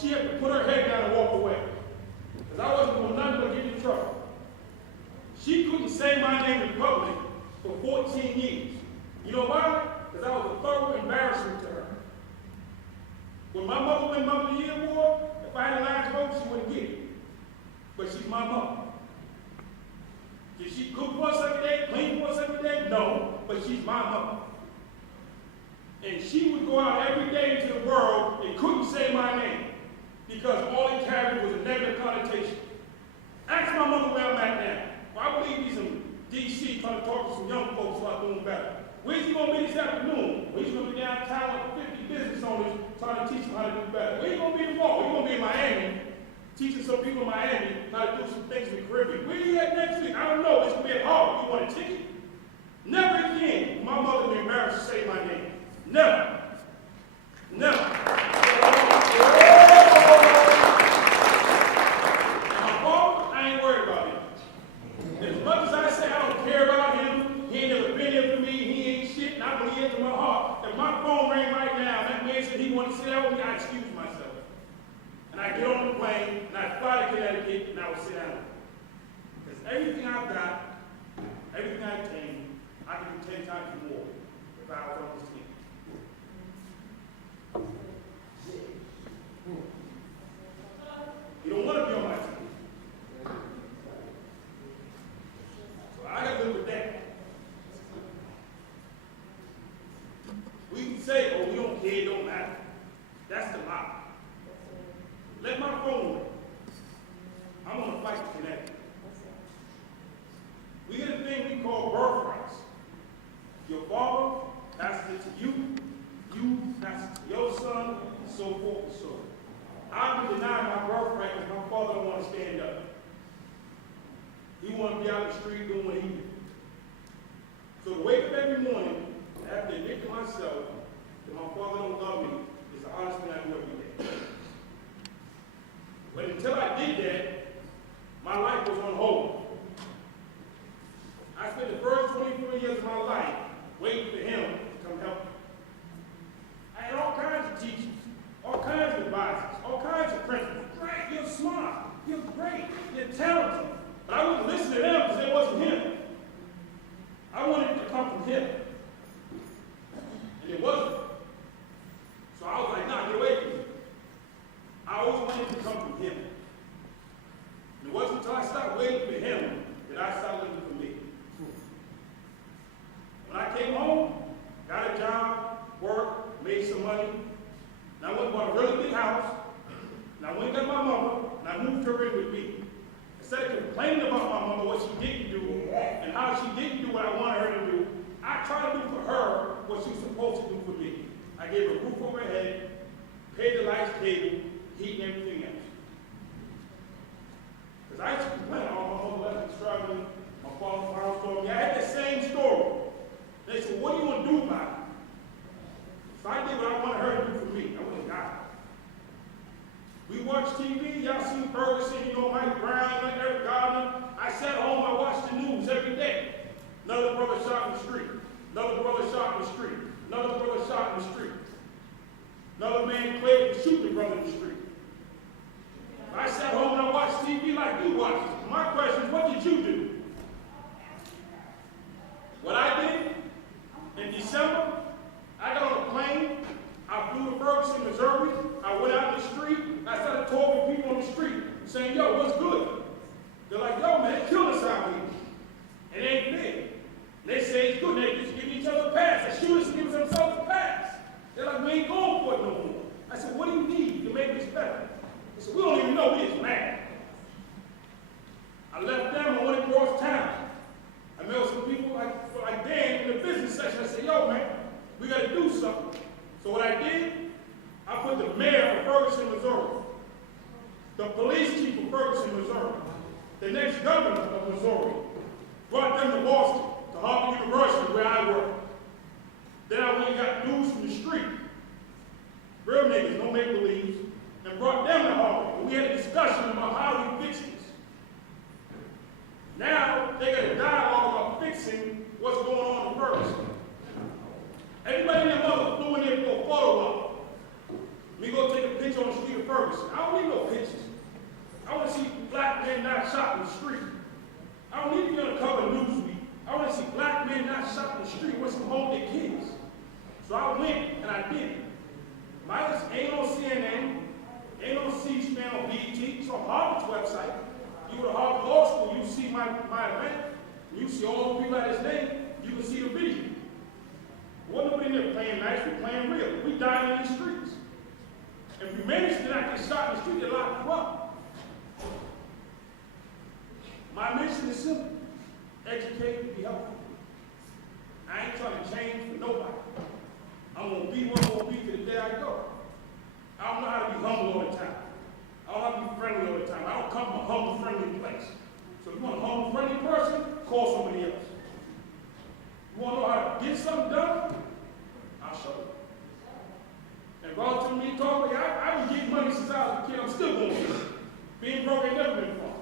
She had to put her head down and walk away. Because I wasn't doing nothing but get in trouble. She couldn't say my name in public for 14 years. You know why? Because I was a thorough embarrassment to her. When my mother won Mother of the Year award, if I had a last vote, she wouldn't get it. but she's my mother. Did she cook for us every day, clean for us every day? No, but she's my mother. And she would go out every day into the world and couldn't say my name because all it carried was a negative connotation. Ask my mother where I'm at now. Well, I believe he's in D.C. trying to talk to some young folks about doing better. Where's he going to be this afternoon? Well, he's going to be downtown with 50 business owners trying to teach them how to do better. Where you going to be tomorrow? You're going to be in Miami teaching some people in Miami how to do some things in the Caribbean. Where you at next week? I don't know. It's going to be at Harvard. You want a ticket? Never again will my mother be embarrassed to say my name. Never. Never. My father, I ain't worried about him. As much as I say I don't care about him, he ain't never been here for me, he ain't shit, and I believe it to my heart. If my phone rang right now, and that man said he wanted to sit down with me, I excuse myself. And I get on the plane, and I fly to Connecticut, and I will sit down. Because everything I've got, everything I obtained, I can do 10 times more if I was on this team. You don't want to be on my team. So I got to live with that. We can say, oh, we don't care, it don't matter. That's the lie. Let my phone ring. I'm going to fight to connect. We get a thing we call birthrights. Your father passes it to you, you pass it to your son, and so forth and so on. I've been denying my birthright because my father don't want to stand up. He want to be out in the street doing what he do. So to wake up every morning, I have to admit to myself that my father don't love me is the honest thing I do every day. But until I did that, my life was on hold. I spent the first 24 years of my life waiting for him to come help me. I had all kinds of teachers, all kinds of advisors, all kinds of principals. Great, you're smart, you're great, you're talented. But I wouldn't listen to them because it wasn't him. I wanted it to come from him. And it wasn't. So I was like, nah, get away from me. I always wanted it to come from him. And it wasn't until I stopped waiting for him that I started looking for me. When I came home, got a job, worked, made some money, and I went and bought a really big house, and I went and got my mama, and I moved her in with me. Instead of complaining about my mama, what she didn't do, and how she didn't do what I wanted her to do, I tried to do for her what she was supposed to do for me. I gave her a roof over her head, paid the lights, cable, heat, and everything else. Because I used to complain, oh, my mama left me struggling, my father found story. I had the same story. They said, what do you want to do about it? So I did what I wanted her to do for me. I went and got her. We watched TV, y'all seen Ferguson, Mike Brown, Eric Gardner. I sat home, I watched the news every day. Another brother shot in the street. Another brother shot in the street. Another brother shot in the street. Another man claimed to shoot the brother in the street. I sat home and I watched TV like you watched it. My question is, what did you do? What I did, in December, I got on a plane, I flew to Ferguson, Missouri, I went out in the street, and I started talking to people on the street, saying, yo, what's good? They're like, yo, man, they killed us out here. It ain't fair. They say it's good, they just give each other a pass. They shoot us and give themselves a pass. They're like, we ain't going for it no more. I said, what do you need to make this better? They said, we don't even know, we just mad. I left them, I went across town. I met with some people like Dan in the business section. I said, yo, man, we got to do something. So what I did, I put the mayor of Ferguson, Missouri, the police chief of Ferguson, Missouri, the next governor of Missouri, brought them to Boston, to Harvard University, where I work. Then I went and got news from the street, real niggas, no make-believes, and brought them to Harvard. And we had a discussion about how we fix this. Now, they got a dialogue about fixing what's going on in Ferguson. Everybody in their mother flew in there for a photo op. Me go take a picture on the street of Ferguson. I don't need no pictures. I want to see black men not shot in the street. I don't need to be on the cover of Newsweek. I want to see black men not shot in the street with some home their kids. So I went and I did it. Mine ain't on CNN, ain't on C-SPAN or BET. It's on Harvard's website. see all the people at his name, you can see the video. Wasn't nobody in there playing nice, we playing real. We dying in these streets. If we manage to not get shot in the street, they lock you up. My mission is simple. Educate and be helpful. I ain't trying to change for nobody. I'm going to be what I'm going to be to the day I go. I don't know how to be humble all the time. I don't know how to be friendly all the time. I don't come from a humble, friendly place. So if you want a humble, friendly person, call somebody else. You want to know how to get something done? I'll show you. And relative to me talking, I was getting money since I was a kid. I'm still going to get it. Being broke ain't never been fun.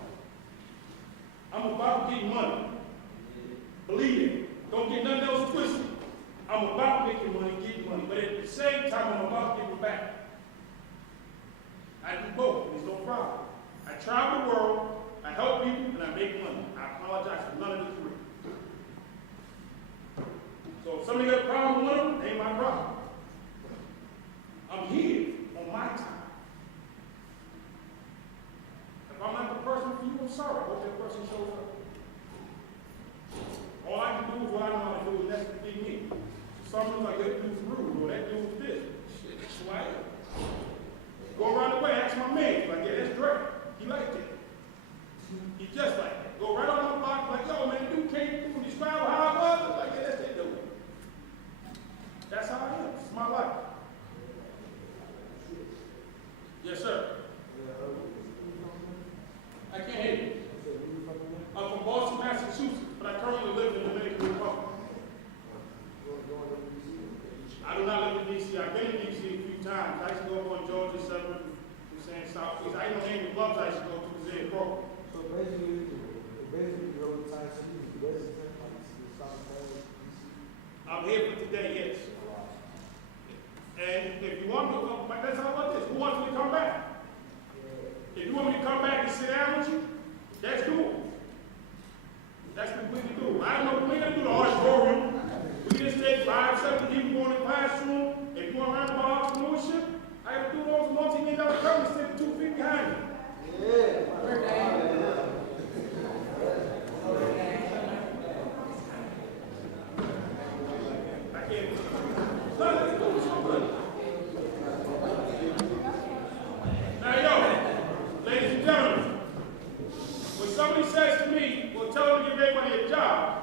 I'm about getting money. Believe it. Don't get nothing else twisted. I'm about making money, getting money. But at the same time, I'm about giving back. I do both. There's no problem. I travel the world, I help people, and I make money. I apologize for none of the three. So if somebody got a problem with them, ain't my problem. I'm here on my time. If I'm not the person for you, I'm sorry. I hope that person shows up. All I can do is what I know how to do, and that's to be me. Someone's like, that dude's rude, or that dude's this. Shit, that's who I am. Go around the way, ask my man, like, yeah, that's Drake. He like that. He just like that. Go right on my block, like, yo, man, the dude came through and describe how I was. Like, yeah, that's that dude. That's how I am. It's my life. Yes, sir. I can't hear you. I'm from Boston, Massachusetts, but I currently live in the Dominican Republic. I do not live in D.C. I've been in D.C. a few times. I used to go up on Georgia, Southern, from saying Southeast. I know Amy Loves I used to go to the Zay program. So basically, you're over time, so you can resident, like, South Carolina, DC. I'm here for today, yes. And if you want me to come back, that's how about this. Who wants me to come back? If you want me to come back and sit down with you, that's cool. That's what we can do. I don't know, we can do the auditorium. We can just take 5, 7 people in the classroom. If you want to learn about entrepreneurship, I have to do those multi-million-dollar companies sitting 2 feet behind me. I can't. No, let's do this one. Now, yo, ladies and gentlemen, when somebody says to me, well, tell them to give everybody a job,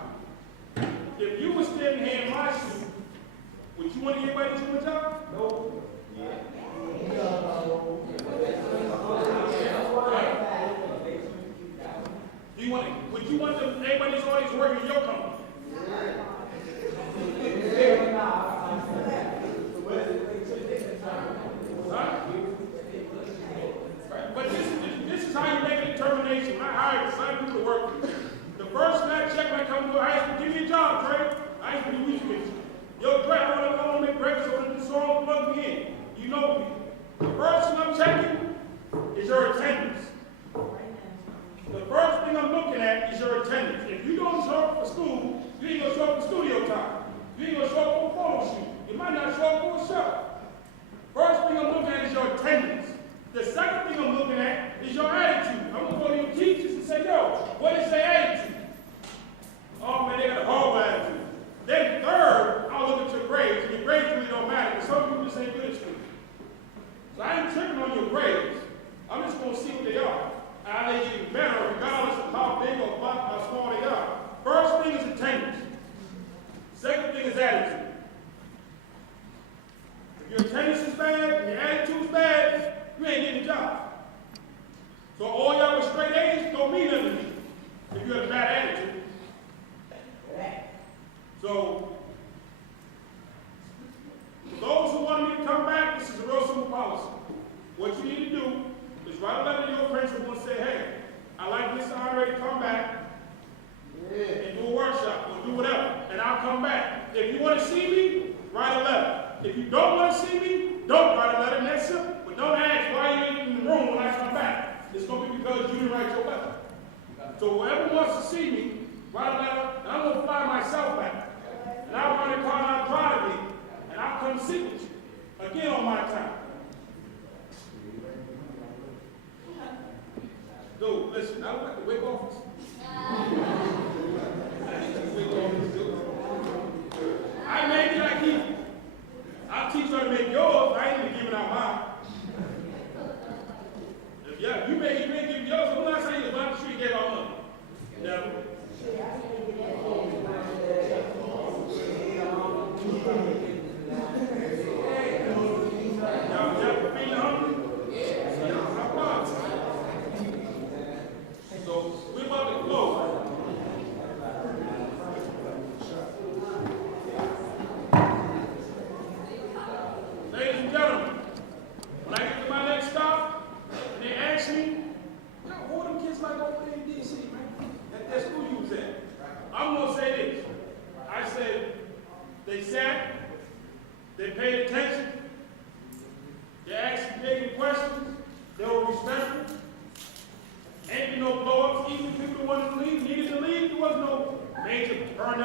if you were standing here in my shoes, would you want to give everybody a job? No. Would you want them, everybody's always working in your company? Huh? But this is how you make a determination. I hired 5 people to work with me. The first man I checked when I come to I asked him, give me a job, Trey. I asked him to do music. Yo, Trey, I want to make records, I want to do songs, plug me in. You know me. The first thing I'm checking is your attendance. The first thing I'm looking at is your attendance. If you don't show up for school, you ain't going to show up for studio time. You ain't going to show up for a photo shoot. You might not show up for a show. First thing I'm looking at is your attendance. The second thing I'm looking at is your attitude. I'm going to go to your teachers and say, yo, what is their attitude? Oh, man, they got a horrible attitude. Then third, I'll look at your grades. Your grades really don't matter, because some people just ain't good at school. So I ain't tripping on your grades. I'm just going to see what they are. Are they getting better regardless of how big or how small they are? First thing is attendance. Second thing is attitude. If your attendance is bad and your attitude is bad, you ain't getting a job. So all y'all with straight A's don't mean nothing to me if you have a bad attitude. So, those who want me to come back, this is a real simple policy. What you need to do is write a letter to your principal and say, hey, I'd like Mr. Andre to come back and do a workshop or do whatever, and I'll come back. If you want to see me, write a letter. If you don't want to see me, don't write a letter, and that's simple. But don't ask why you ain't in the room when I come back. It's going to be because you didn't write your letter. So whoever wants to see me, write a letter, and I'm going to fly myself back. And I'll run a car and I'll drive me, and I'll come sit with you. Again on my time. Dude, listen, I don't like the wig office.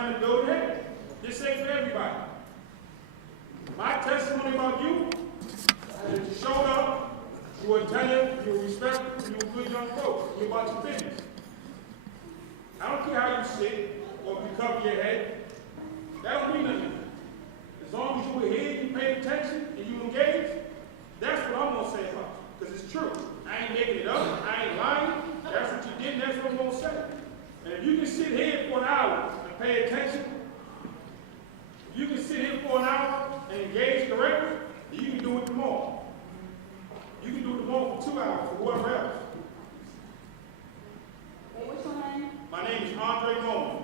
time to build it. This ain't for everybody. My testimony about you is you showed up, you were attentive, you were respectful, you were good young folks. You're about your business. I don't care how you sit or if you cover your head. That don't mean nothing. As long as you were here, you paid attention, and you engaged, that's what I'm gonna say about you. Because it's true. I ain't making it up. I ain't lying. That's what you did, and that's what I'm gonna say. And if you can sit here for an hour and pay attention, if you can sit here for an hour and engage correctly, then you can do it tomorrow. You can do it tomorrow for 2 hours, for whatever else. What's your name? My name is Andre Norman.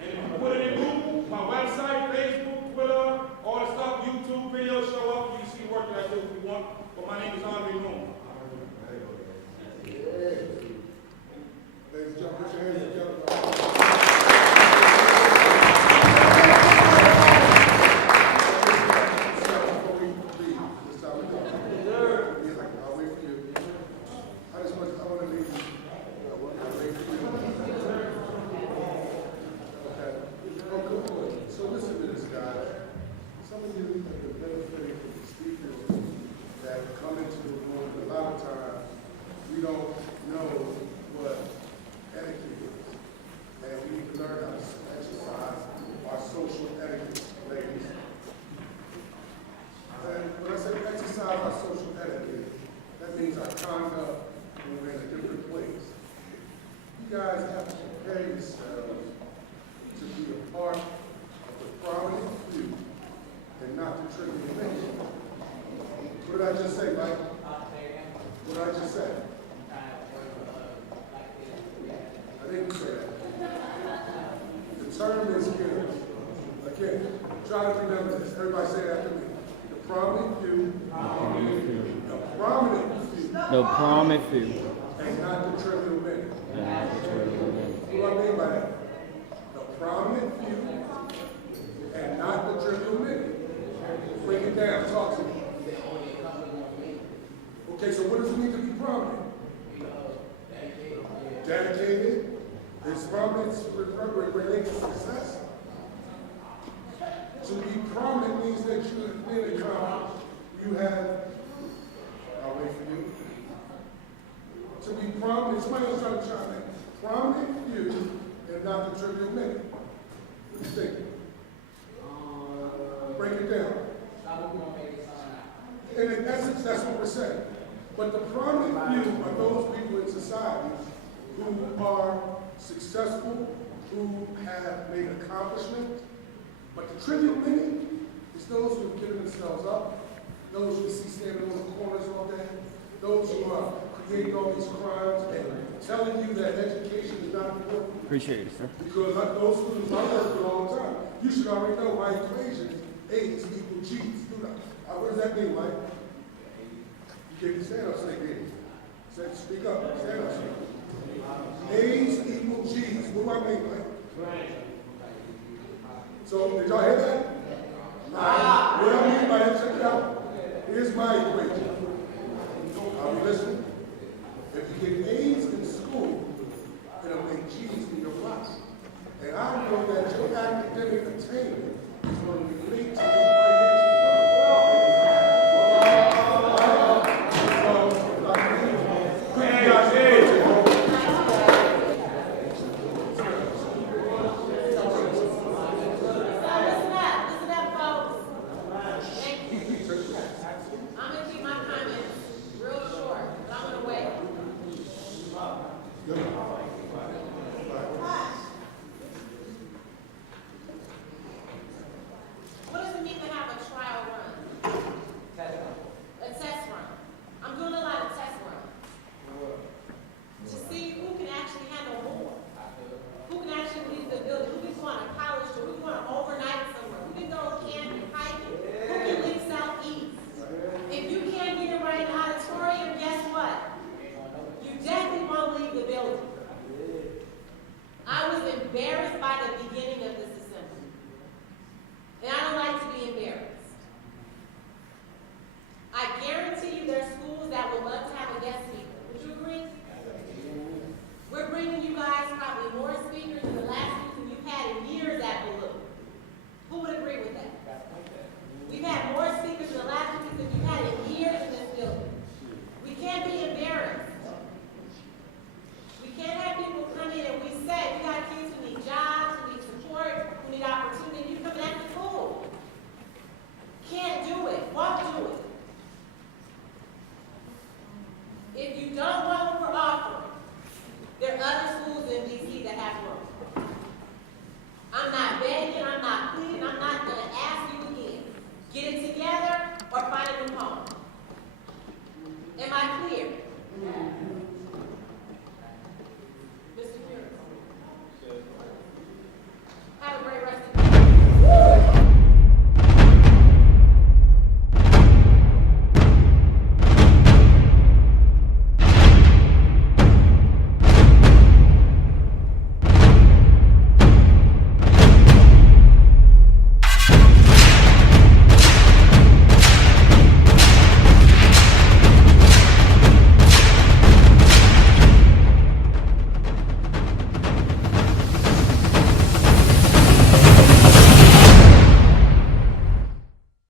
And if you put it in Google, my website, Facebook, Twitter, all the stuff, YouTube videos show up, you can see the work that I do if you want. But my name is Andre Norman. Ladies and gentlemen, put your hands together. Before we leave, this time we go. I'll wait for you. I want to leave you. I'll wait for you. Okay. Oh, good. So listen to this, guys. Some of you have been benefiting from the speakers that come into the room. A lot of times, we don't know what etiquette is. And we need to learn how to exercise our social etiquette, ladies. And when I say exercise our social etiquette, that means our conduct when we're in a different place. You guys have to prepare yourselves to be a part of the prominent few and not the trivial many. What did I just say, Mike? What did I just say? I didn't say that. The term is here. Again, try to remember this. Everybody say that after me. The prominent few. The prominent few. The prominent few. And not the trivial many. And not the trivial many. What do I mean by that? The prominent few and not the trivial many. Break it down. Talk to me. Okay, so what does it mean to be prominent? Dedicated. It's prominence related to success. To be prominent means that you have been accomplished. You have, I'll wait for you. To be prominent, somebody else trying to chime in. Prominent few and not the trivial many. What do you think? Break it down. And in essence, that's what we're saying. But the prominent few are those people in society who are successful, who have made accomplishments. But the trivial many is those who have given themselves up, those who see standing on the corners all day, those who are creating all these crimes and telling you that education is not important. Appreciate it, sir. Because those students I work with all the time, you should already know my equation is A is equal G. What does that mean, Mike? You can stand up, say A. Speak up, stand up, say A's equal G's. What do I mean, Mike? So, did y'all hear that? What I mean by that, check it out. Here's my equation. Are we listening? If you get A